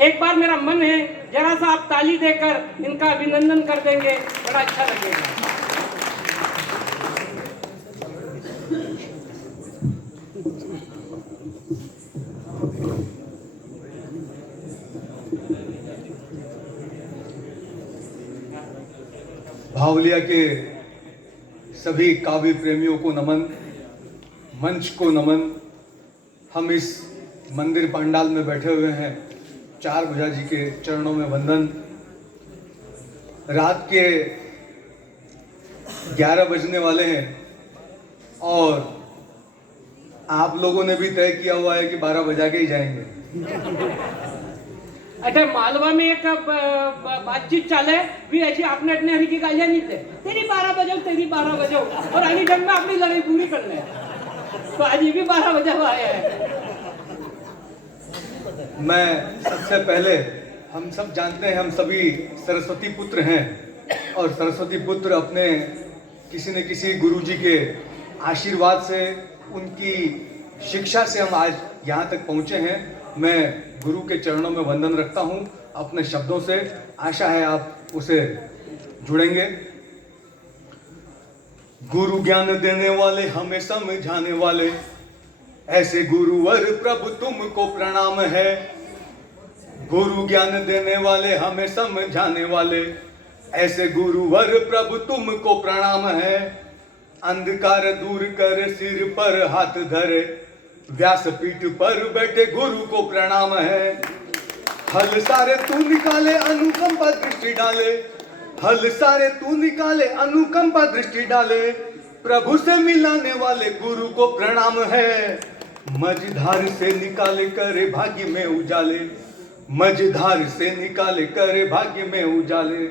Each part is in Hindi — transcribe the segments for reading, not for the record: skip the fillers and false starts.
एक बार मेरा मन है जरा सा आप ताली देकर इनका अभिनंदन कर देंगे, बड़ा अच्छा लगेगा। भावलिया के सभी काव्य प्रेमियों को नमन, मंच को नमन। हम इस मंदिर पंडाल में बैठे हुए हैं, चार भुजा जी के चरणों में वंदन। रात के 11 बजने वाले हैं और आप लोगों ने भी तय किया हुआ है कि 12 बजा के ही जाएंगे। अच्छा, मालवा में एक बातचीत चाले भी ऐसी आपने अपने हरी की गालियां नहीं थे, तेरी 12 बजो तेरी 12 बजो, और अलीगढ़ में अपनी लड़ाई पूरी कर ले, तो आज ये भी 12 बजा हुआ है। मैं सबसे पहले, हम सब जानते हैं हम सभी सरस्वती पुत्र हैं और सरस्वती पुत्र अपने किसी न किसी गुरुजी के आशीर्वाद से, उनकी शिक्षा से हम आज यहाँ तक पहुँचे हैं। मैं गुरु के चरणों में वंदन रखता हूँ अपने शब्दों से, आशा है आप उसे जुड़ेंगे। गुरु ज्ञान देने वाले, हमें समझाने वाले, ऐसे गुरुवर प्रभु तुमको प्रणाम है। गुरु ज्ञान देने वाले, हमें समझाने वाले, ऐसे गुरुवर प्रभु तुमको प्रणाम है। अंधकार दूर कर सिर पर हाथ धरे, व्यासपीठ पर बैठे गुरु को प्रणाम है। हल सारे तू निकाले अनुकंपा दृष्टि डाले, हल सारे तू निकाले अनुकंपा दृष्टि डाले, प्रभु से मिलाने वाले गुरु को प्रणाम है। मझधार से निकाले करे भाग्य में उजाले, मझधार से निकाले करे भाग्य में उजाले,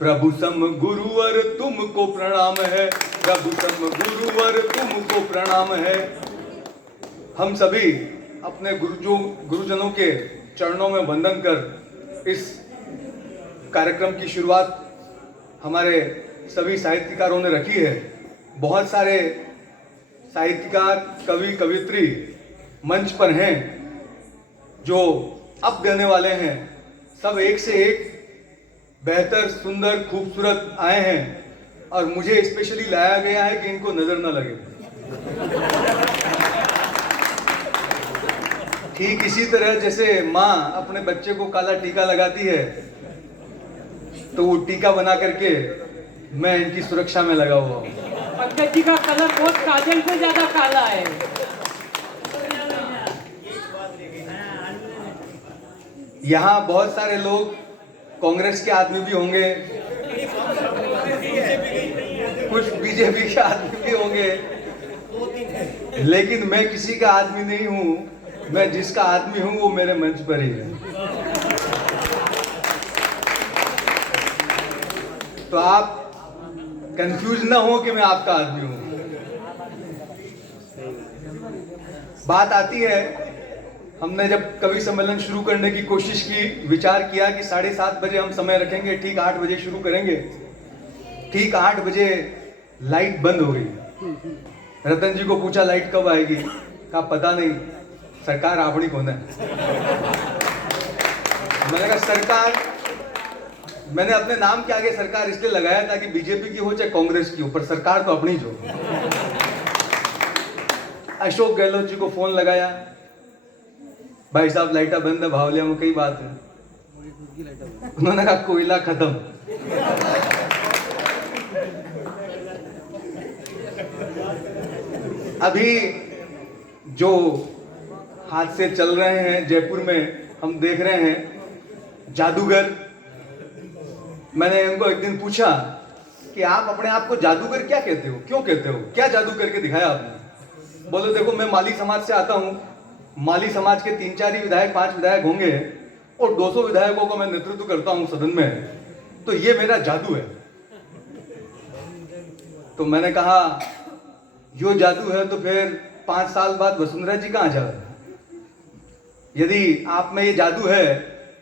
प्रभु सम गुरुवर तुमको प्रणाम है, प्रभु सम गुरुवर तुमको प्रणाम है। हम सभी अपने गुरुजनों के चरणों में वंदन कर इस कार्यक्रम की शुरुआत हमारे सभी साहित्यकारों ने रखी है। बहुत सारे साहित्यकार, कवि, कवित्री मंच पर हैं जो अब देने वाले हैं। सब एक से एक बेहतर, सुंदर, खूबसूरत आए हैं और मुझे स्पेशली लाया गया है कि इनको नजर न लगे। ठीक इसी तरह जैसे माँ अपने बच्चे को काला टीका लगाती है, तो वो टीका बना करके मैं इनकी सुरक्षा में लगा हुआ हूँ। पंकज जी का कलर बहुत काजल से ज्यादा काला है। यहाँ बहुत सारे लोग कांग्रेस के आदमी भी होंगे, कुछ बीजेपी के आदमी भी होंगे, लेकिन मैं किसी का आदमी नहीं हूँ। मैं जिसका आदमी हूँ वो मेरे मंच पर ही है। तो आप कंफ्यूज ना हो कि मैं आपका आदमी हूँ। बात आती है, हमने जब कवि सम्मेलन शुरू करने की कोशिश की, विचार किया कि 7:30 बजे हम समय रखेंगे, ठीक 8 बजे शुरू करेंगे। ठीक 8 बजे लाइट बंद हो गई। रतन जी को पूछा लाइट कब आएगी, कहा पता नहीं, सरकार आपनी कौन है। मैंने कहा सरकार, मैंने अपने नाम के आगे सरकार इसलिए लगाया ताकि बीजेपी की हो चाहे कांग्रेस की हो, पर सरकार तो अपनी जो। अशोक गहलोत जी को फोन लगाया, भाई साहब लाइटा बंद है भावलिया में, कई बात है। उन्होंने कहा कोयला खत्म। अभी जो हादसे चल रहे हैं जयपुर में, हम देख रहे हैं जादूगर। मैंने उनको एक दिन पूछा कि आप अपने आप को जादूगर क्या कहते हो, क्यों कहते हो, क्या जादू करके दिखाया आपने? बोले देखो मैं माली समाज से आता हूँ, माली समाज के 3-4 ही विधायक, 5 विधायक होंगे और 200 विधायकों को मैं नेतृत्व करता हूँ सदन में, तो ये मेरा जादू है। तो मैंने कहा यो जादू है तो फिर 5 साल बाद वसुंधरा जी कहाँ जाए? यदि आप में ये जादू है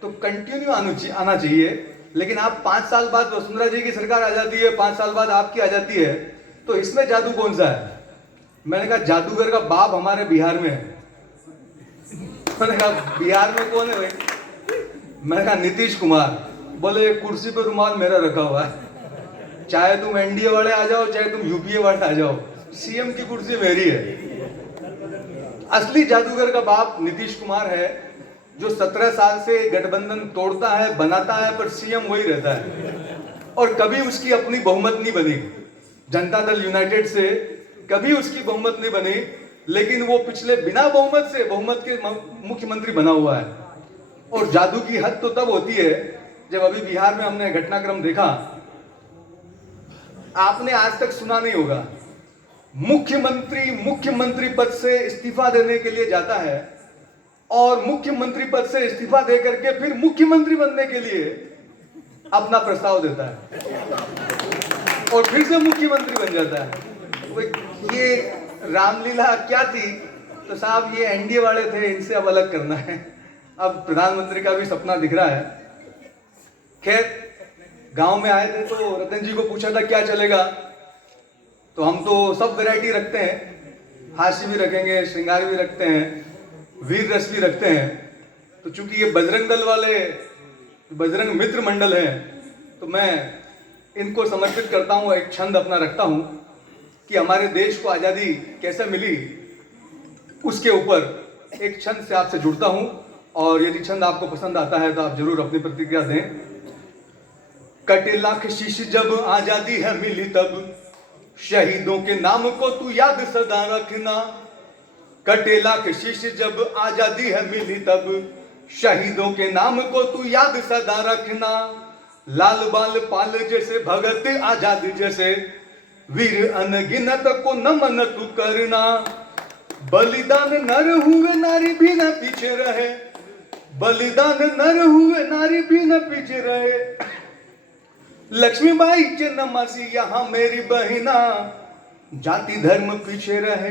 तो कंटिन्यू आना चाहिए, लेकिन आप 5 साल बाद वसुंधरा जी की सरकार आ जाती है, 5 साल बाद आपकी आ जाती है, तो इसमें जादू कौन सा है? मैंने कहा जादूगर का बाप हमारे बिहार में है। मैंने कहा बिहार में कौन है भाई? मैं कहा नीतीश कुमार। बोले कुर्सी पे रुमाल मेरा रखा हुआ है, चाहे तुम एनडीए वाले आ जाओ चाहे तुम यूपीए वाले आ जाओ, सीएम की कुर्सी मेरी है। असली जादूगर का बाप नीतीश कुमार है, जो 17 साल से गठबंधन तोड़ता है बनाता है पर सीएम वही रहता है, और कभी उसकी अपनी बहुमत नहीं बनी। जनता दल यूनाइटेड से कभी उसकी बहुमत नहीं बनी, लेकिन वो पिछले बिना बहुमत से बहुमत के मुख्यमंत्री बना हुआ है। और जादू की हद तो तब होती है जब अभी बिहार में हमने घटनाक्रम देखा। आपने आज तक सुना नहीं होगा, मुख्यमंत्री पद से इस्तीफा देने के लिए जाता है और मुख्यमंत्री पद से इस्तीफा दे करके फिर मुख्यमंत्री बनने के लिए अपना प्रस्ताव देता है और फिर से मुख्यमंत्री बन जाता है। ये रामलीला क्या थी? तो साहब ये एनडीए वाले थे, इनसे अब अलग करना है। अब प्रधानमंत्री का भी सपना दिख रहा है। खैर, गांव में आए थे तो रतन जी को पूछा था क्या चलेगा, तो हम तो सब वैरायटी रखते हैं, हास्य भी रखेंगे, श्रृंगार भी रखते हैं, वीर रस भी रखते हैं। तो चूंकि ये बजरंग दल वाले बजरंग मित्र मंडल है, तो मैं इनको समर्पित करता हूँ, एक छंद अपना रखता हूँ कि हमारे देश को आज़ादी कैसे मिली, उसके ऊपर एक छंद से आपसे जुड़ता हूँ। और यदि छंद आपको पसंद आता है तो आप जरूर अपनी प्रतिक्रिया दें। कटे लाख शीश जब आजादी है मिली तब, शहीदों के नाम को तू याद सदा रखना। कटे लाख शीश जब आजादी है मिली तब, शहीदों के नाम को तू याद सदा रखना। लाल बाल पाल जैसे भगत आजाद जैसे, वीर अनगिनत को नमन तू करना। बलिदान नर हुए नारी भी न पीछे रहे, बलिदान नर हुए नारी भी न पीछे रहे। लक्ष्मीबाई चिन्नमासी यहाँ मेरी बहिना, जाति धर्म पीछे रहे,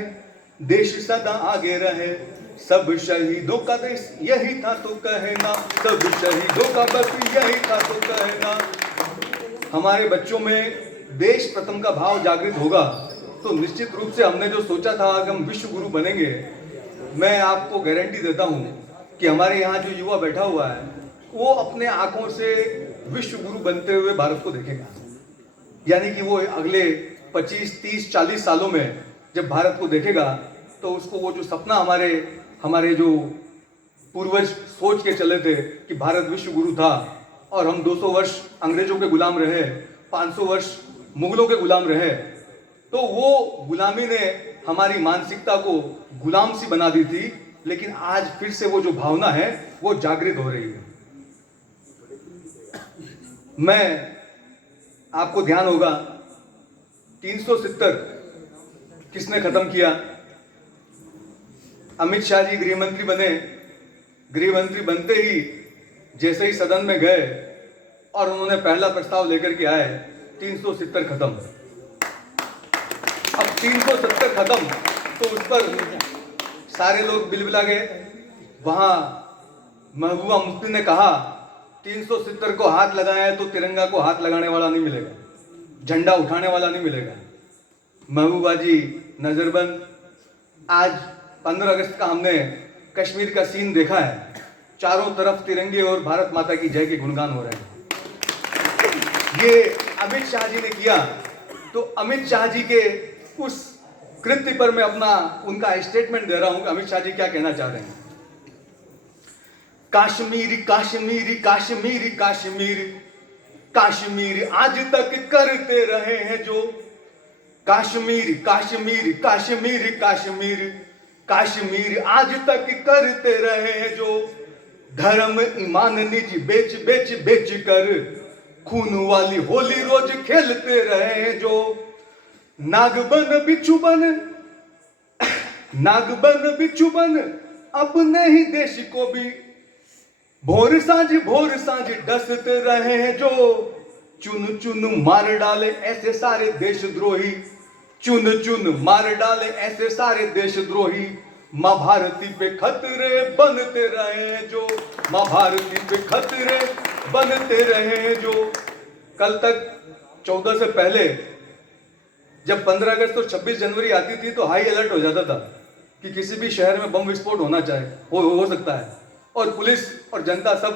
देश सदा आगे रहे। सब शहीदों का देश यही था तो कहना, सब शहीदों का बस यही था तो कहना। हमारे बच्चों में देश प्रथम का भाव जागृत होगा तो निश्चित रूप से हमने जो सोचा था कि हम विश्व गुरु बनेंगे, मैं आपको गारंटी देता हूँ कि हमारे यहाँ जो युवा बैठा हुआ है वो अपने आंखों से विश्व गुरु बनते हुए भारत को देखेगा। यानी कि वो अगले 25, 30, 40 सालों में जब भारत को देखेगा तो उसको वो जो सपना हमारे जो पूर्वज सोच के चले थे कि भारत विश्व गुरु था और हम 200 वर्ष अंग्रेजों के गुलाम रहे, 500 वर्ष मुगलों के गुलाम रहे, तो वो गुलामी ने हमारी मानसिकता को गुलाम सी बना दी थी। लेकिन आज फिर से वो जो भावना है वो जागृत हो रही है। मैं आपको ध्यान होगा 370 किसने खत्म किया? अमित शाह जी गृह मंत्री बने। गृह मंत्री बनते ही जैसे ही सदन में गए और उन्होंने पहला प्रस्ताव लेकर के आए, 370 खत्म। अब 370 खत्म तो उस पर सारे लोग बिलबिला गए। वहां महबूबा मुफ्ती ने कहा 370 को हाथ लगाया है तो तिरंगा को हाथ लगाने वाला नहीं मिलेगा, झंडा उठाने वाला नहीं मिलेगा। महबूबा जी नजरबंद। आज 15 अगस्त का हमने कश्मीर का सीन देखा है, चारों तरफ तिरंगे और भारत माता की जय के गुणगान हो रहे हैं। ये अमित शाह जी ने किया, तो अमित शाह जी के उस कृत्य पर मैं उनका स्टेटमेंट दे रहा हूं कि अमित शाह जी क्या कहना चाह रहे हैं। काश्मीर काश्मीर काश्मीर काश्मीर काश्मीर आज तक करते रहे हैं जो, काश्मीर काश्मीर काश्मीर काश्मीर काश्मीर आज तक करते रहे हैं जो। धर्म ईमान निज बेच बेच बेच कर, खून वाली होली रोज खेलते रहे हैं जो। नागबन बिच्छू बन अपने ही देश को भी भोर सांझ डसते रहे हैं जो। चुन चुन मार डाले ऐसे सारे देशद्रोही, चुन चुन मार डाले ऐसे सारे देशद्रोही। माँ भारती पे खतरे बनते रहे हैं जो, माँ भारती पे खतरे बनते रहे हैं जो। कल तक 14 से पहले जब 15 अगस्त और 26 जनवरी आती थी तो हाई अलर्ट हो जाता था कि किसी भी शहर में बम विस्फोट होना चाहे हो सकता है, और पुलिस और जनता सब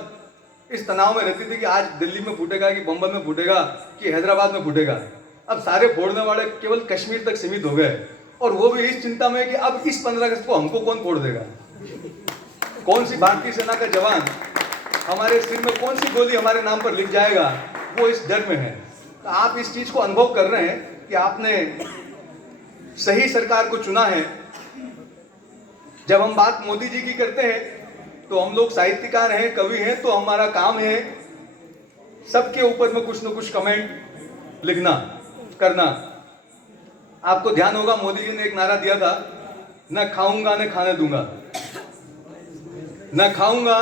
इस तनाव में रहती थी कि आज दिल्ली में फूटेगा कि बम्बई में फूटेगा कि हैदराबाद में फूटेगा। अब सारे फोड़ने वाले केवल कश्मीर तक सीमित हो गए, और वो भी इस चिंता में कि अब इस 15 अगस्त को हमको कौन फोड़ देगा, कौन सी भारतीय सेना का जवान हमारे सिर में कौन सी गोली हमारे नाम पर लिख जाएगा, वो इस डर में है। तो आप इस चीज को अनुभव कर रहे हैं कि आपने सही सरकार को चुना है। जब हम बात मोदी जी की करते हैं तो हम लोग साहित्यकार हैं, कवि हैं, तो हमारा काम है सबके ऊपर में कुछ न कुछ कमेंट लिखना करना। आपको ध्यान होगा मोदी जी ने एक नारा दिया था, न खाऊंगा न खाने दूंगा, न खाऊंगा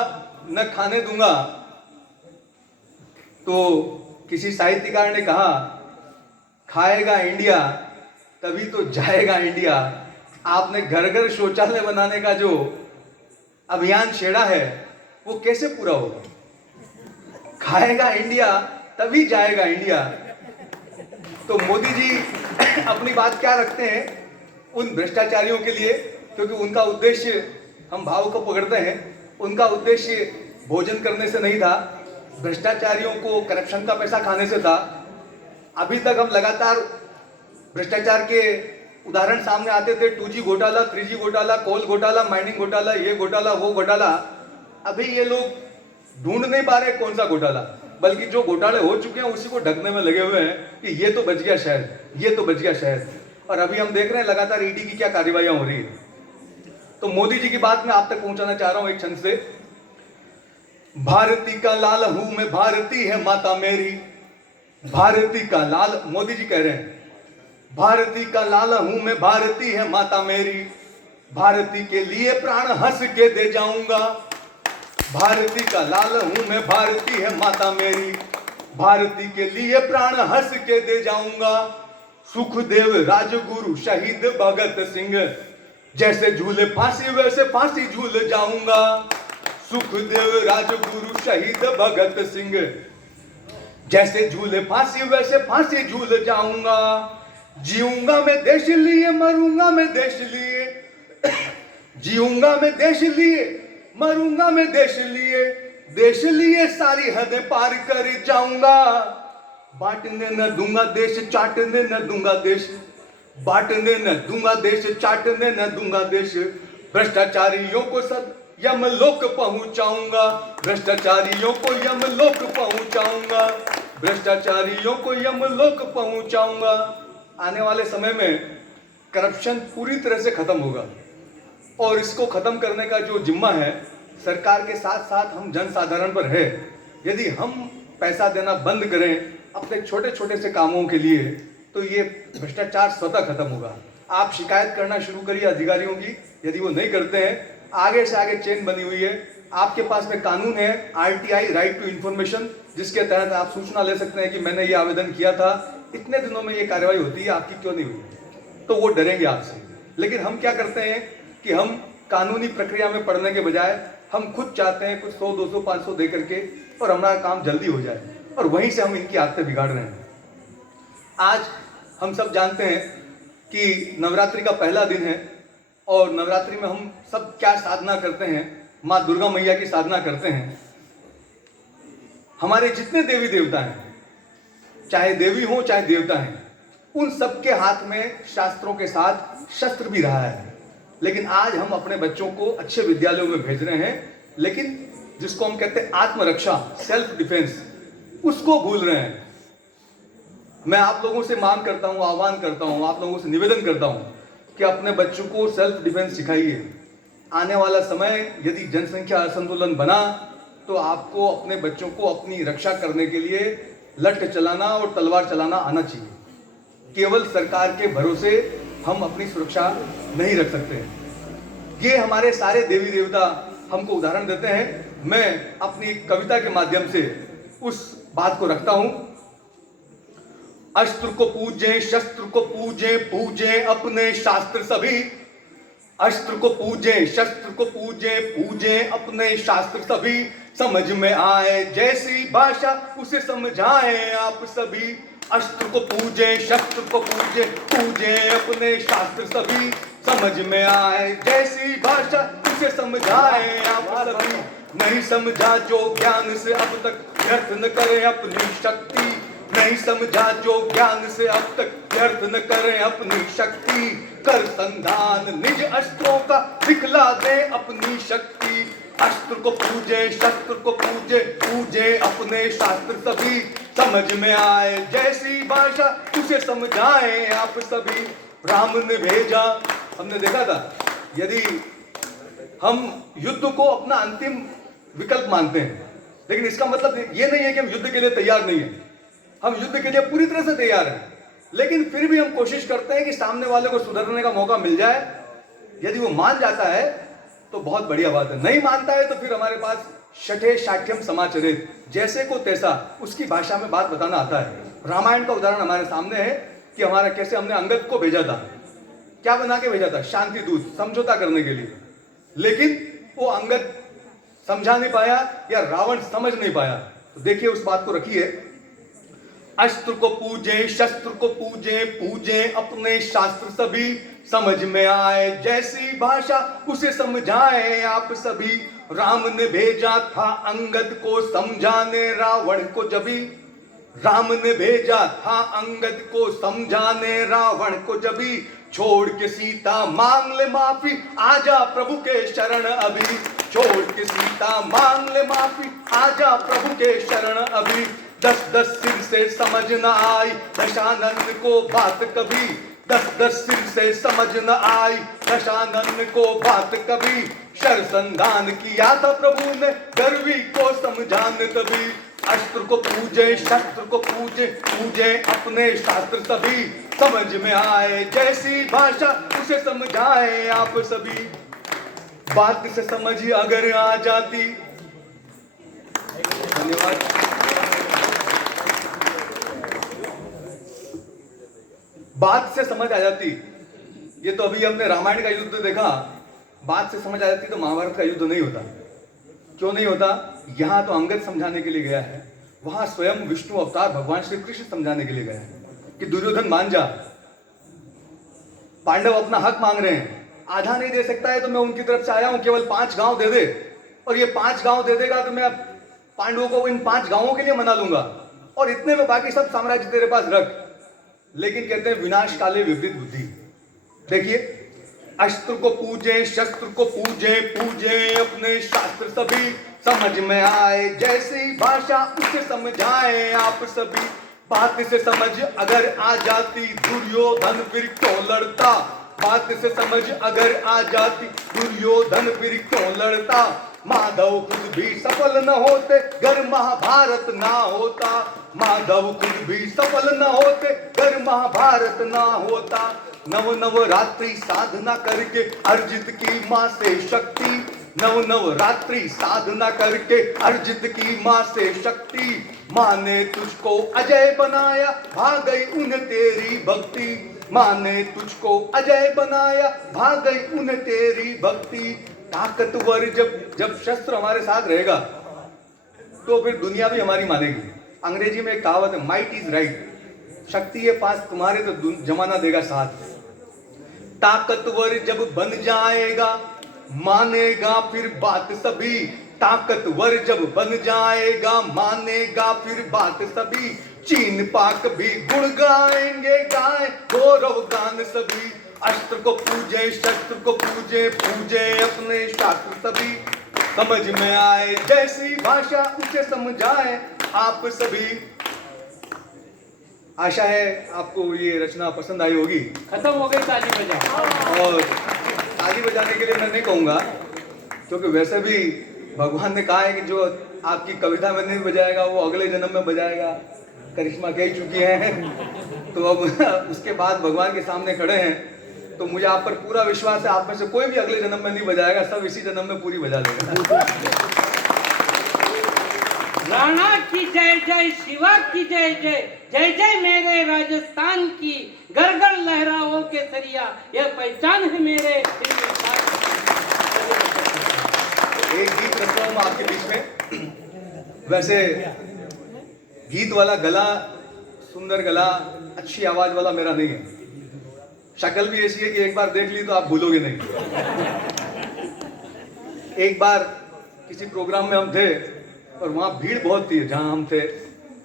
न खाने दूंगा। तो किसी साहित्यकार ने कहा, खाएगा इंडिया तभी तो जाएगा इंडिया। आपने घर घर शौचालय बनाने का जो अभियान छेड़ा है वो कैसे पूरा होगा? खाएगा इंडिया तभी जाएगा इंडिया। तो मोदी जी अपनी बात क्या रखते हैं उन भ्रष्टाचारियों के लिए, क्योंकि उनका उद्देश्य, हम भाव को पकड़ते हैं, उनका उद्देश्य भोजन करने से नहीं था, भ्रष्टाचारियों को करप्शन का पैसा खाने से था। अभी तक हम लगातार भ्रष्टाचार के उदाहरण सामने आते थे, 2G घोटाला, 3G घोटाला, कोल घोटाला, माइनिंग घोटाला, ये घोटाला वो घोटाला। अभी ये लोग ढूंढ नहीं पा रहे कौन सा घोटाला, बल्कि जो घोटाले हो चुके हैं उसी को ढकने में लगे हुए हैं कि ये तो बच गया शहर, ये तो बच गया शहर। और अभी हम देख रहे हैं लगातार ईडी की क्या कार्रवाइयां हो रही है। तो मोदी जी की बात मैं आप तक पहुंचाना चाह रहा हूं एक छंद से। भारती का लाल हूं मैं, भारती है माता मेरी, भारती का लाल, मोदी जी कह रहे हैं, भारती का लाल हूं मैं, भारती है माता मेरी, भारती के लिए प्राण हंस के दे जाऊंगा। भारती का लाल हूं मैं, भारती है माता मेरी, भारती के लिए प्राण हंस के दे जाऊंगा। सुखदेव राजगुरु शहीद भगत सिंह, जैसे झूले फांसी वैसे फांसी झूल जाऊंगा। सुखदेव राजगुरु शहीद भगत सिंह, जैसे झूले फांसी वैसे फांसी झूल जाऊंगा। जीऊंगा मैं देश लिए, मरूंगा मैं देश लिए, जीऊंगा मैं देश लिए, मरूंगा मैं देश लिए, देश लिए सारी हदें पार कर जाऊंगा। बांटने न दूंगा देश, चाटने न दूंगा देश, बांटने न दूंगा देश, चाटने न दूंगा देश। भ्रष्टाचारियों को सब यमलोक पहुंचाऊंगा, भ्रष्टाचारियों को यमलोक पहुंचाऊंगा, भ्रष्टाचारियों को यमलोक पहुंचाऊंगा। आने वाले समय में करप्शन पूरी तरह से खत्म होगा, और इसको खत्म करने का जो जिम्मा है सरकार के साथ साथ हम जनसाधारण पर है। यदि हम पैसा देना बंद करें अपने छोटे छोटे से कामों के लिए, तो ये भ्रष्टाचार स्वतः खत्म होगा। आप शिकायत करना शुरू करिए अधिकारियों की, यदि वो नहीं करते हैं, आगे से आगे चेन बनी हुई है। आपके पास में कानून है RTI, राइट टू इंफॉर्मेशन, जिसके तहत आप सूचना ले सकते हैं कि मैंने ये आवेदन किया था, इतने दिनों में ये कार्रवाई होती है, आपकी क्यों नहीं हुई? तो वो डरेंगे आपसे। लेकिन हम क्या करते हैं कि हम कानूनी प्रक्रिया में पढ़ने के बजाय हम खुद चाहते हैं कुछ 100, 200, 500 दे करके और हमारा काम जल्दी हो जाए, और वहीं से हम इनकी आदतें बिगाड़ रहे हैं। आज हम सब जानते हैं कि नवरात्रि का पहला दिन है, और नवरात्रि में हम सब क्या साधना करते हैं, माँ दुर्गा मैया की साधना करते हैं। हमारे जितने देवी देवता हैं, चाहे देवी हो चाहे देवता हैं, उन सबके हाथ में शास्त्रों के साथ शस्त्र भी रहा है। लेकिन आज हम अपने बच्चों को अच्छे विद्यालयों में भेज रहे हैं, लेकिन जिसको हम कहते हैं आत्मरक्षा, सेल्फ डिफेंस, उसको भूल रहे हैं। मैं आप लोगों से मांग करता हूं, आह्वान करता हूं, आप लोगों से निवेदन करता हूं कि अपने बच्चों को सेल्फ डिफेंस सिखाइए। आने वाला समय यदि जनसंख्या असंतुलन बना तो आपको अपने बच्चों को अपनी रक्षा करने के लिए लठ चलाना और तलवार चलाना आना चाहिए। केवल सरकार के भरोसे हम अपनी सुरक्षा नहीं रख सकते हैं। ये हमारे सारे देवी देवता हमको उदाहरण देते हैं। मैं अपनी कविता के माध्यम से उस बात को रखता हूं। अस्त्र को पूजें, शस्त्र को पूजें, पूजें अपने शास्त्र सभी। अस्त्र को पूजें, शस्त्र को पूजें, पूजें अपने शास्त्र सभी। समझ में आए जैसी भाषा उसे समझाएं आप सभी। अस्त्र को पूजें, शस्त्र को पूजें, पूजें अपने शास्त्र सभी। समझ में आए जैसी भाषा उसे समझाएं आप सभी। नहीं समझा जो ज्ञान से अब तक व्यर्थ न करे अपनी शक्ति, नहीं समझा जो ज्ञान से अब तक व्यर्थ न करे अपनी शक्ति, कर संधान निज अस्त्रों का दिखला दे अपनी शक्ति, अस्त्र को पूजे शस्त्र को पूजे, पूजे अपने शास्त्र सभी, समझ में आए जैसी भाषा उसे समझाए आप सभी। राम ने भेजा, हमने देखा था यदि हम युद्ध को अपना अंतिम विकल्प मानते हैं, लेकिन इसका मतलब ये नहीं है कि हम युद्ध के लिए तैयार नहीं है, हम युद्ध के लिए पूरी तरह से तैयार हैं, लेकिन फिर भी हम कोशिश करते हैं कि सामने वाले को सुधरने का मौका मिल जाए। यदि वो मान जाता है तो बहुत बढ़िया बात है, नहीं मानता है तो फिर हमारे पास शठे शाठ्यम समाचरित, जैसे को तैसा उसकी भाषा में बात बताना आता है। रामायण का उदाहरण हमारे सामने है कि हमारा कैसे हमने अंगद को भेजा था, क्या बना के भेजा था, शांति दूत, समझौता करने के लिए, लेकिन वो अंगद समझा नहीं पाया या रावण समझ नहीं पाया। तो देखिए उस बात को रखिए, अस्त्र को पूजे शस्त्र को पूजे, पूजे अपने शास्त्र सभी, समझ में आए जैसी भाषा उसे समझाए आप सभी। राम ने भेजा था अंगद को समझाने रावण को जभी, राम ने भेजा था अंगद को समझाने रावण को जभी, छोड़ के सीता मांग ले माफी आजा प्रभु के शरण अभी, छोड़ के सीता मांग ले माफी आजा प्रभु के शरण अभी। 10-10 सिर से समझ न आई दशानन को बात कभी, 10-10 सिर से समझ न आई दशानन को बात कभी, शर संधान किया था प्रभु ने गर्वी को समझान तभी, अस्त्र को पूजे शस्त्र को पूजे, पूजे अपने शास्त्र सभी, समझ में आए जैसी भाषा उसे समझाए आप सभी। बात से समझ अगर आ जाती, धन्यवाद। बात से समझ आ जाती, ये तो अभी हमने रामायण का युद्ध देखा, बात से समझ आ जाती तो महाभारत का युद्ध नहीं होता। क्यों नहीं होता? यहां तो अंगद समझाने के लिए गया है, वहां स्वयं विष्णु अवतार भगवान श्री कृष्ण समझाने के लिए गया है कि दुर्योधन मान जा, पांडव अपना हक मांग रहे हैं, आधा नहीं दे सकता है तो मैं उनकी तरफ से आया हूं, केवल 5 गांव दे दे, और ये 5 गांव दे देगा तो मैं पांडवों को इन 5 गांवों के लिए मना लूंगा, और इतने में बाकी सब साम्राज्य तेरे पास रख। लेकिन कहते हैं विनाश काले विपरीत बुद्धि। देखिए, अस्त्र को पूजे शस्त्र को पूजे, पूजे अपने शास्त्र सभी, समझ में आए जैसी भाषा उसे समझाए आप सभी। बात से समझ अगर आ जाती दुर्योधन फिर क्यों लड़ता, बात से समझ अगर आ जाती दुर्योधन फिर क्यों लड़ता, माधव खुद भी सफल न होते गर महाभारत ना होता, माधव खुद भी सफल न होते गर महाभारत ना होता। नव नव रात्रि साधना करके अर्जित की मां से शक्ति, नव नव रात्रि साधना करके अर्जित की मां से शक्ति, मां ने तुझको अजय बनाया भाग गई उन तेरी भक्ति, मां ने तुझको अजय बनाया भाग गई उन तेरी भक्ति। ताकतवर जब शस्त्र हमारे साथ रहेगा तो फिर दुनिया भी हमारी मानेगी। अंग्रेजी में एक कहावत है, माइट इज राइट, शक्ति है पास तुम्हारे तो जमाना देगा साथ। ताकतवर जब बन जाएगा मानेगा फिर बात सभी, ताकतवर जब बन जाएगा मानेगा फिर बात सभी। चीन पाक भी गुण गाएंगे गाए गौरव गान सभी, अस्त्र को पूजे शस्त्र को पूजे, पूजे अपने शास्त्र सभी, समझ में आए जैसी भाषा उसे समझाए आप सभी। आशा है आपको ये रचना पसंद आई होगी। खत्म हो गई ताली बजा। और ताली बजाने के लिए मैं नहीं कहूँगा, क्योंकि वैसे भी भगवान ने कहा है कि जो आपकी कविता में नहीं बजाएगा वो अगले जन्म में बजाएगा, करिश्मा कह चुकी है। तो अब उसके बाद भगवान के सामने खड़े हैं, तो मुझे आप पर पूरा विश्वास है, आप में से कोई भी अगले जन्म में नहीं बजाएगा, सब इसी जन्म में पूरी बजा देगा। राणा की जय जय, शिवा की जय जय, जय जय मेरे राजस्थान की, गरगर लहराओ केसरिया, यह पहचान है मेरे। एक गीत रखता हूँ आपके बीच में। वैसे गीत वाला गला, सुंदर गला, अच्छी आवाज वाला मेरा नहीं है, शक्ल भी ऐसी है कि एक बार देख ली तो आप भूलोगे नहीं। एक बार किसी प्रोग्राम में हम थे और वहाँ भीड़ बहुत थी जहाँ हम थे।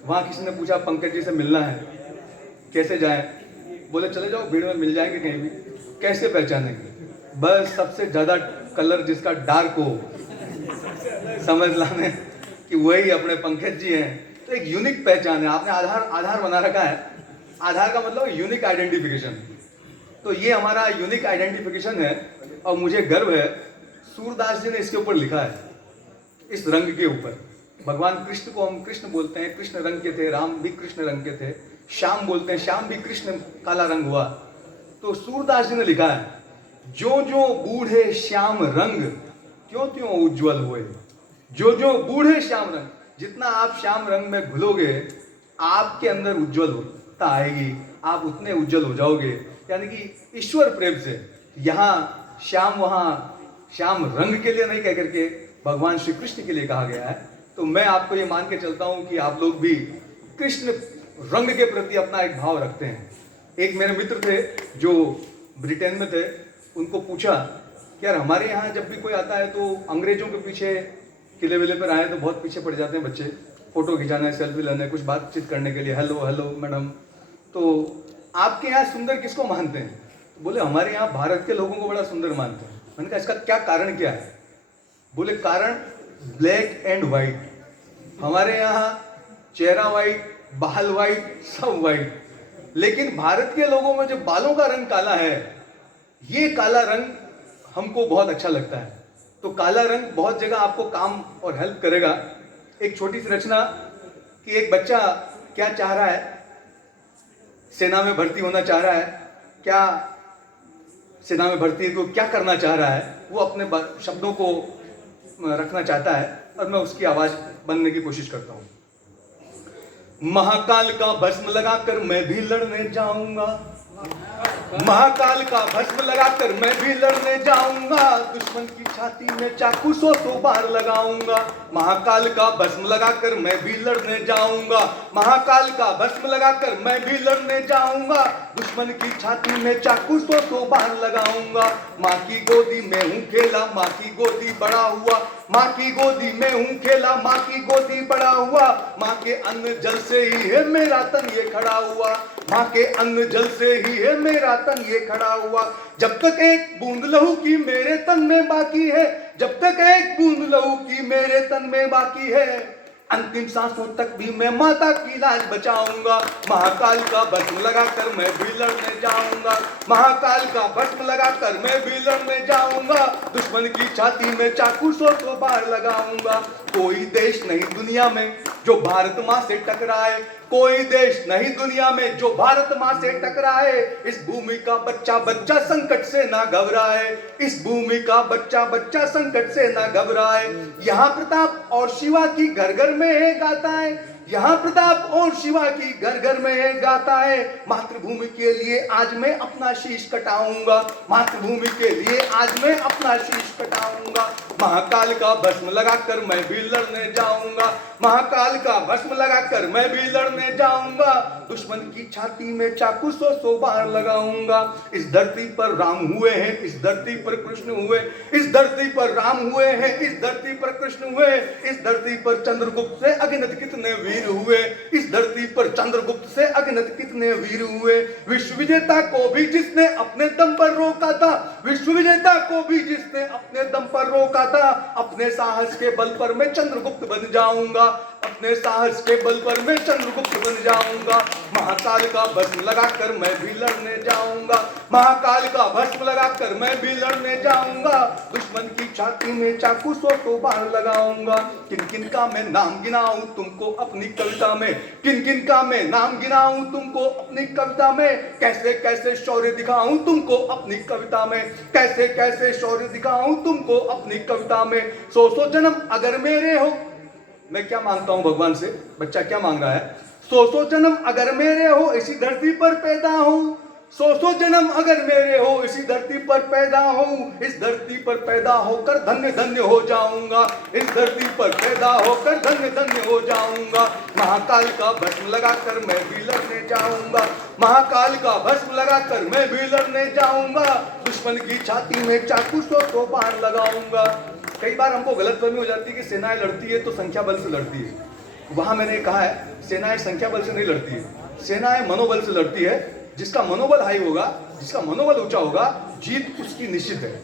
वहाँ किसी ने पूछा पंकज जी से मिलना है, कैसे जाएं? बोले चले जाओ, भीड़ में मिल जाएंगे कहीं भी। कैसे पहचानेंगे? बस सबसे ज़्यादा कलर जिसका डार्क हो, समझ लाने कि वही अपने पंकज जी हैं। तो एक यूनिक पहचान है। आपने आधार बना रखा है। आधार का मतलब यूनिक आइडेंटिफिकेशन। तो ये हमारा यूनिक आइडेंटिफिकेशन है और मुझे गर्व है, सूरदास जी ने इसके ऊपर लिखा है, इस रंग के ऊपर। भगवान कृष्ण को हम कृष्ण बोलते हैं, कृष्ण रंग के थे, राम भी कृष्ण रंग के थे। श्याम बोलते हैं, श्याम भी कृष्ण काला रंग हुआ। तो सूरदास जी ने लिखा है, जो जो बूढ़े श्याम रंग त्यों त्यों उज्जवल हुए। जो जो बूढ़े श्याम रंग, जितना आप श्याम रंग में घुलोगे आपके अंदर उज्जवलता आएगी, आप उतने उज्जवल हो जाओगे। यानी कि ईश्वर प्रेम से यहाँ श्याम, वहाँ श्याम रंग के लिए नहीं कह करके भगवान श्री कृष्ण के लिए कहा गया है। तो मैं आपको ये मान के चलता हूँ कि आप लोग भी कृष्ण रंग के प्रति अपना एक भाव रखते हैं। एक मेरे मित्र थे जो ब्रिटेन में थे, उनको पूछा कि यार हमारे यहाँ जब भी कोई आता है तो अंग्रेजों के पीछे किले विले पर आए तो बहुत पीछे पड़ जाते हैं बच्चे, फोटो खिंचाना है, सेल्फी लेना है, कुछ बातचीत करने के लिए, हेलो हेलो मैडम। तो आपके यहाँ सुंदर किसको मानते हैं? तो बोले हमारे यहाँ भारत के लोगों को बड़ा सुंदर मानते हैं। मैंने कहा इसका क्या कारण क्या है? बोले कारण ब्लैक एंड वाइट। हमारे यहाँ चेहरा वाइट, बाल वाइट, सब वाइट, लेकिन भारत के लोगों में जो बालों का रंग काला है, ये काला रंग हमको बहुत अच्छा लगता है। तो काला रंग बहुत जगह आपको काम और हेल्प करेगा। एक छोटी सी रचना कि एक बच्चा क्या चाह रहा है, सेना में भर्ती होना चाह रहा है, क्या सेना में भर्ती को क्या करना चाह रहा है, वो अपने शब्दों को रखना चाहता है और मैं उसकी आवाज बनने की कोशिश करता हूँ। महाकाल का भस्म लगाकर मैं भी लड़ने जाऊंगा, महाकाल का भस्म लगाकर मैं भी लड़ने जाऊंगा, दुश्मन की छाती में चाकू 100 बार लगाऊंगा। महाकाल का भस्म लगाकर मैं भी लड़ने जाऊंगा, महाकाल का भस्म लगाकर मैं भी लड़ने जाऊंगा, दुश्मन की छाती में चाकू 100 बार लगाऊंगा। माँ की गोदी में हूँ खेला, माँ की गोदी बड़ा हुआ, माँ की गोदी में हूँ खेला, माँ की गोदी बड़ा हुआ, माँ के अन्न जल से ही है मेरा तन ये खड़ा हुआ, माँ के अन्न जल से ही है मेरा तन ये खड़ा हुआ। जब तक एक बूंद लहू की मेरे तन में बाकी है, जब तक एक बूंद लहू की मेरे तन में बाकी है, अंतिम सांसों तक भी मैं माता की लाज बचाऊंगा। महाकाल का भस्म लगाकर मैं भी लड़ने जाऊंगा, महाकाल का भस्म लगाकर मैं भी लड़ने जाऊंगा, दुश्मन की छाती में चाकू 100 बार लगाऊंगा। कोई देश नहीं दुनिया में जो भारत माँ से टकराए, कोई देश नहीं दुनिया में जो भारत माँ से टकराए, इस भूमि का बच्चा बच्चा संकट से ना घबराए, इस भूमि का बच्चा बच्चा संकट से ना घबराए। यहाँ प्रताप और शिवा की घर घर में है गाताएं, यहाँ प्रताप और शिवा की घर घर में है गाताएं। मातृभूमि के लिए आज मैं अपना शीश कटाऊंगा, मातृभूमि के लिए आज मैं अपना शीश कटाऊंगा। महाकाल का भस्म लगाकर मैं भी लड़ने जाऊंगा, महाकाल का भस्म लगाकर मैं भी लड़ने जाऊंगा, दुश्मन की छाती में चाकू 100 बार लगाऊंगा। इस धरती पर राम हुए हैं, इस धरती पर कृष्ण हुए, इस धरती पर राम हुए हैं, इस धरती पर कृष्ण हुए, इस धरती पर चंद्रगुप्त से अगिनत कितने वीर हुए, इस धरती पर चंद्रगुप्त से अगिनत कितने वीर हुए। विश्व विजेता को भी जिसने अपने दम पर रोका था, विश्व विजेता को भी जिसने अपने दम पर रोका था, अपने साहस के बल पर मैं चंद्रगुप्त बन जाऊंगा, अपने साहस के बल पर मैं चंद्रगुप्त बन जाऊंगा। महाकाल का भस्म लगाकर मैं भी लड़ने जाऊंगा, महाकाल का भस्म लगाकर मैं भी लड़ने जाऊंगा, दुश्मन की छाती में चाकू 100 बार लगाऊंगा। किन किन का मैं नाम गिनाऊं तुमको अपनी कविता में, किन किन का मैं नाम गिनाऊं तुमको अपनी कविता में, कैसे कैसे शौर्य दिखाऊं तुमको अपनी कविता में, कैसे कैसे शौर्य दिखाऊं तुमको अपनी कविता में। 100 जन्म अगर मेरे हो, मैं क्या मांगता हूं भगवान से, बच्चा क्या मांग रहा है? 100 जन्म अगर मेरे हो इसी धरती पर पैदा हूं, 100 जन्म अगर मेरे हो इसी धरती पर पैदा हूं, इस धरती पर पैदा होकर धन्य धन्य हो जाऊंगा, इस धरती पर पैदा होकर धन्य धन्य हो जाऊंगा। महाकाल का भस्म लगाकर मैं भी लड़ने जाऊंगा, महाकाल का भस्म लगाकर मैं भी लड़ने जाऊंगा, दुश्मन की छाती में चाकू 100 बार लगाऊंगा। कई बार हमको गलतफहमी हो जाती है कि सेनाएं लड़ती है तो संख्या बल से लड़ती है। वहां मैंने कहा है सेनाएं संख्या बल से नहीं लड़ती है, सेनाएं मनोबल से लड़ती है। जिसका मनोबल हाई होगा, जिसका मनोबल ऊंचा होगा, जीत उसकी निश्चित है।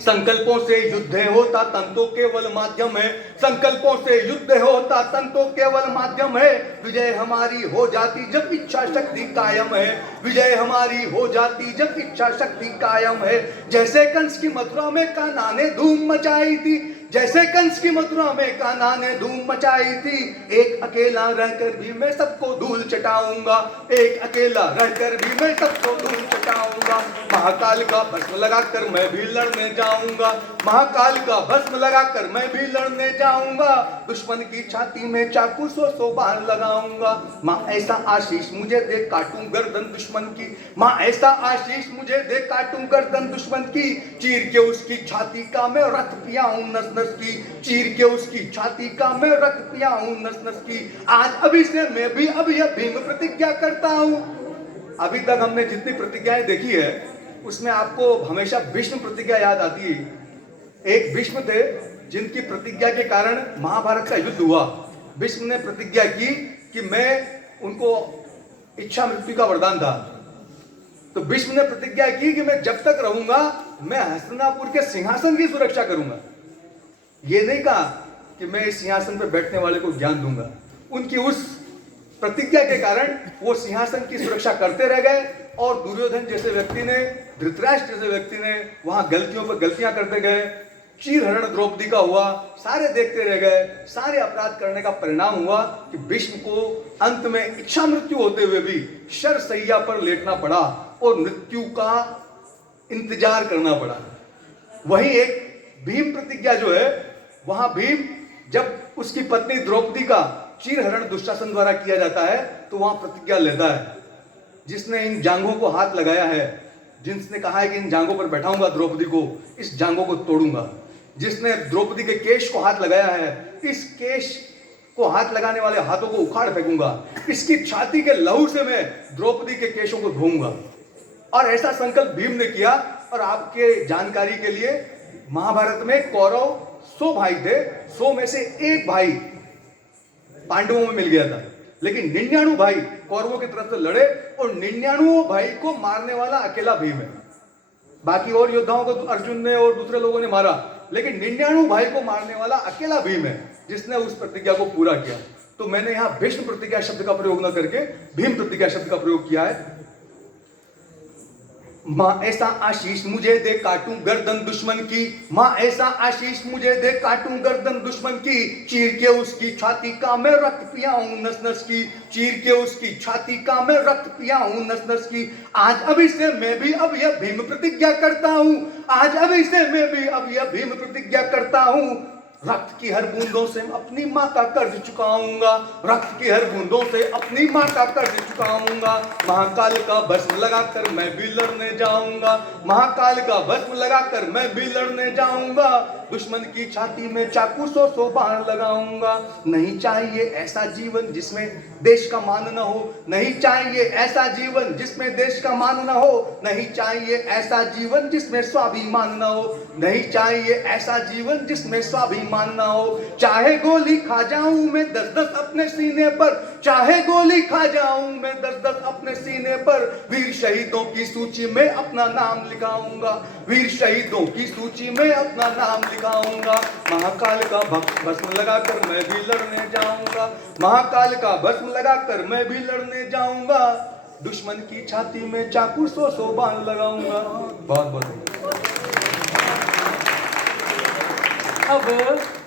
संकल्पों से युद्ध होता तंतु केवल माध्यम है, संकल्पों से युद्ध होता तंतु केवल माध्यम है। विजय हमारी हो जाती जब इच्छा शक्ति कायम है, विजय हमारी हो जाती जब इच्छा शक्ति कायम है। जैसे कंस की मथुरा में कान्हा ने धूम मचाई थी, जैसे कंस की मथुरा में कान्हा ने धूम मचाई थी। एक अकेला रहकर भी मैं सबको धूल चटाऊंगा, एक अकेला रहकर भी मैं सबको धूल चटाऊंगा। महाकाल का भस्म लगाकर मैं भी लड़ने जाऊंगा, महाकाल का भस्म लगाकर मैं भी लड़ने जाऊंगा। दुश्मन की छाती में चाकू सौ बार लगाऊंगा। माँ ऐसा आशीष मुझे दे काटूं गर्दन दुश्मन की, माँ ऐसा आशीष मुझे दे काटूं गर्दन दुश्मन की। चीर के उसकी छाती का मैं रक्त पियाऊं नस नस की, चीर के उसकी छाती का मैं रक्त पियाऊं नस नस की। आज अभी से मैं भी अब यह भीम प्रतिज्ञा करता हूं। अभी तक हमने जितनी प्रतिज्ञाएं देखी है उसमें आपको हमेशा भीष्म प्रतिज्ञा याद आती है। एक भीष्म थे जिनकी प्रतिज्ञा के कारण महाभारत का युद्ध हुआ। भीष्म ने प्रतिज्ञा की कि मैं उनको इच्छा मृत्यु का वरदान था। तो भीष्म ने प्रतिज्ञा की कि मैं जब तक रहूंगा मैं हस्तिनापुर के सिंहासन की सुरक्षा करूंगा। ये नहीं कहा कि मैं इस सिंहासन पर बैठने वाले को ज्ञान दूंगा। उनकी उस प्रतिज्ञा के कारण वो सिंहासन की सुरक्षा करते रह गए और दुर्योधन जैसे व्यक्ति ने, धृतराष्ट्र जैसे व्यक्ति ने वहां गलतियों पर गलतियां करते गए। चीरहरण द्रौपदी का हुआ, सारे देखते रह गए। सारे अपराध करने का परिणाम हुआ कि भीष्म को अंत में इच्छा मृत्यु होते हुए भी शरशैया पर लेटना पड़ा और मृत्यु का इंतजार करना पड़ा। वही एक भीम प्रतिज्ञा जो है, वहां भीम जब उसकी पत्नी द्रौपदी का चीरहरण दुशासन द्वारा किया जाता है तो वहां प्रतिज्ञा लेता है, जिसने इन जांघों को हाथ लगाया है, जिसने कहा है कि इन जांघों पर बैठाऊंगा द्रौपदी को, इस जांघों को तोड़ूंगा। जिसने द्रौपदी के केश को हाथ लगाया है, इस केश को हाथ लगाने वाले हाथों को उखाड़ फेंकूंगा। इसकी छाती के लहू से मैं द्रौपदी के केशों को धोऊंगा। और ऐसा संकल्प भीम ने किया। और आपके जानकारी के लिए महाभारत में कौरव 100 भाई थे, 100 में से एक भाई पांडवों में मिल गया था, लेकिन 99 भाई कौरवों की तरफ से लड़े और 99 भाई को मारने वाला अकेला भीम है। बाकी और योद्धाओं को अर्जुन ने और दूसरे लोगों ने मारा, लेकिन 99 भाई को मारने वाला अकेला भीम है जिसने उस प्रतिज्ञा को पूरा किया। तो मैंने यहां भीष्म प्रतिज्ञा शब्द का प्रयोग न करके भीम प्रतिज्ञा शब्द का प्रयोग किया है। माँ ऐसा आशीष मुझे दे काटूं गर्दन दुश्मन की, माँ ऐसा आशीष मुझे दे काटूं गर्दन दुश्मन की। चीर के उसकी छाती का मैं रक्त पियाऊं नस नस की, चीर के उसकी छाती का मैं रक्त पियाऊं नस नस की। आज अभी से मैं भी अब यह भीम प्रतिज्ञा करता हूं, आज अभी से मैं भी अब यह भीम प्रतिज्ञा करता हूं। रक्त की हर बूंदों से अपनी माँ का कर्ज चुकाऊंगा, रक्त की हर बूंदों से अपनी माँ का कर्ज चुकाऊंगा। महाकाल का भस्म लगाकर मैं भी लड़ने जाऊंगा, महाकाल का भस्म लगाकर मैं भी लड़ने जाऊंगा। दुश्मन की छाती में चाकू 100 बार लगाऊंगा। नहीं चाहिए ऐसा जीवन जिसमें देश का मान न हो, नहीं चाहिए ऐसा जीवन जिसमें देश का मान न हो, नहीं चाहिए ऐसा जीवन जिसमें स्वाभिमान न हो, नहीं चाहिए ऐसा जीवन जिसमें स्वाभिमान न हो। चाहे गोली खा जाऊं मैं 10-10 अपने सीने पर, चाहे गोली खा जाऊं मैं 10-10 अपने सीने पर। वीर शहीदों की सूची में अपना नाम लिखाऊंगा, वीर शहीदों की सूची में अपना नाम लिखाऊंगा। महाकाल का भस्म लगाकर मैं भी लड़ने जाऊंगा, महाकाल का भस्म लगाकर मैं भी लड़ने जाऊंगा। दुश्मन की छाती में चाकू 100 बार लगाऊंगा। बहुत बहुत अब